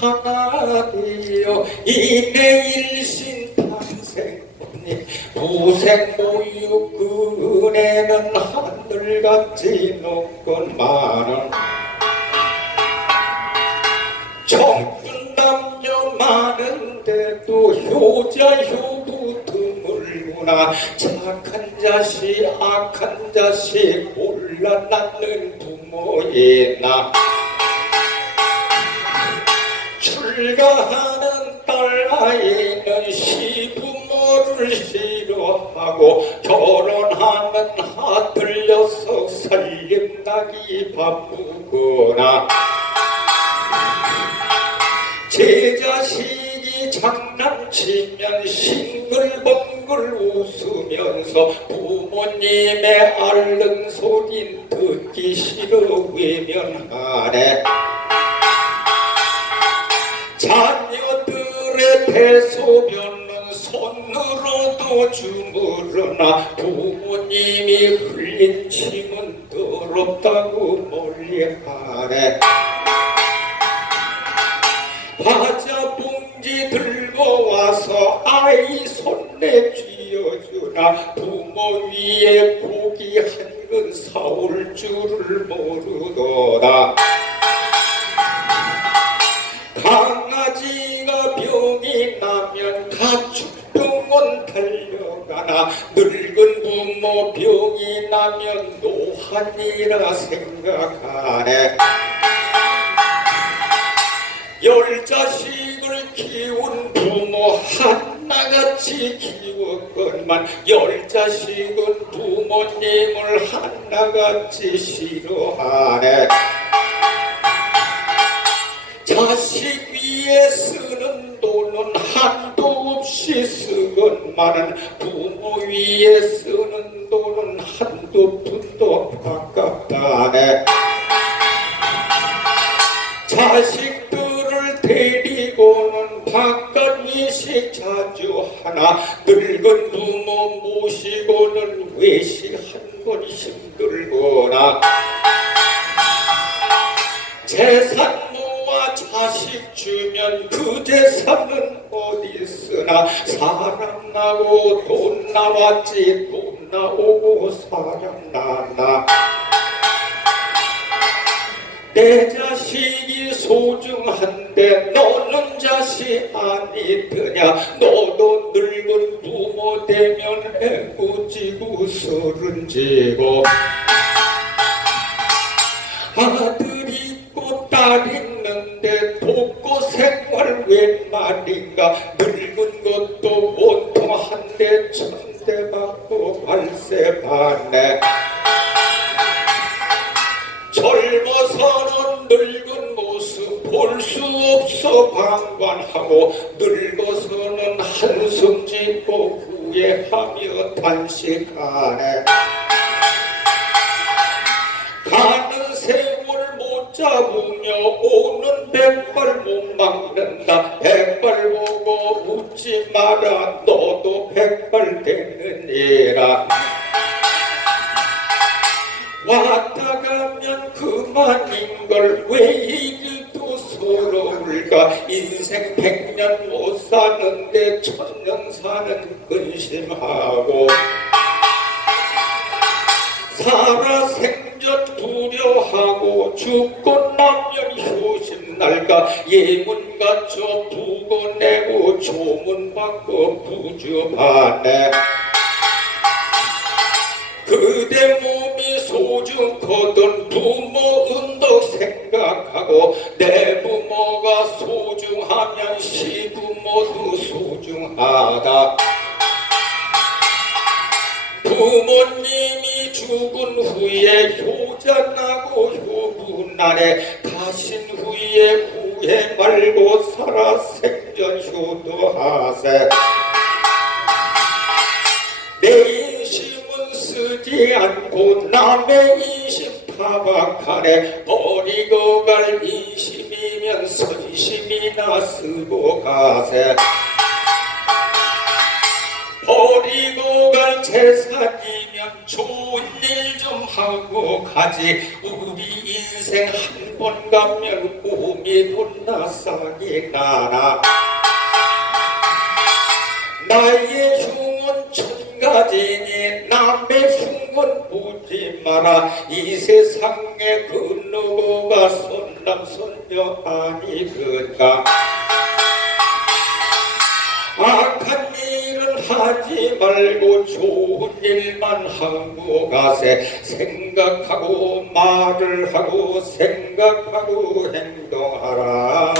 하나되어 이내일신 모유 그네는 하늘같이 높건만은 정쁜 남녀 많은데도 효자 효부 드물구나. 착한 자식 악한 자식 골라 낳는 부모의 나 출가하는 딸 아이는 시부모를 싫어하고 결혼하는 아들 녀석 살림나기 바쁘구나. 제 자식이 장난치면 싱글벙글 웃으면서 부모님의 앓는 소린 듣기 싫어 외면하네 주무르나 부모님이 흘린 침은 더럽다고 멀리하네 과자 봉지 들고 와서 아이 손에 쥐어주나 부모 위에 고기 한 근 사올 줄을 모르더라. 강아지가 병이 나면 가축 병원 달려가나 늙은 부모 병이 나면 노한이라 생각하네. 열 자식을 키운 부모 하나같이 키웠건만 열 자식은 부모님을 하나같이 싫어하네. 자식 위에 쓰는 돈은 한도 없이 쓰건만은 부모 위에 쓰는 돈은 한두 푼도 가깝다네 자식들을 데리고는 바깥 외식 자주 하나 늙은 부모 모시고는 외식 한 건 힘들거나. 재산 모아 자식 주면 그 재산은 어디 쓰나 사람 나고 돈 나왔지 돈 나오고 사람 나나 내 자식이 소중한데 너는 자식 아니더냐? 너도 늙은 부모 되면 애꿎지고 서른지고 웬 말인가 늙은 것도 보통 한대 천대 받고 발세 받네 젊어서는 늙은 모습 볼 수 없어 방관하고 늙어서는 한숨 짓고 후회하며 단식하네 가는 세월 못 잡으며 오는 백발 못 막는다. 백발 보고 웃지 마라. 너도 백발 되느니라. 왔다 가면 그만인 걸 왜 이길도 서러울까? 인생 백년 못 사는데 천년 사는 근심하고 살아 생 전 두려하고 죽고 나면 효심 날까 예문 갖춰 부고 내고 조문 받고 부주하네 그대 몸이 소중거든 부모 은도 생각하고 내 부모가 소중하면 시부모도 소중하다 효자나고 효부나래 가신 후에 후회 말고 살아 생전 효도하세. 내 인심은 쓰지 않고 남의 인심 타박하네 버리고 갈 인심이면 선심이나 쓰고 가세. 버리고 갈 재산이면 좋은 일 좀 하고 가지. 우리 인생 한 번 가면 꿈이 돈나 싹이 나나 나의 흉은 천가지니 남의 흉은 보지 마라. 이 세상에 그 누구가 손남 손녀 아니든가 하지 말고 좋은 일만 하고 가세. 생각하고 말을 하고 생각하고 행동하라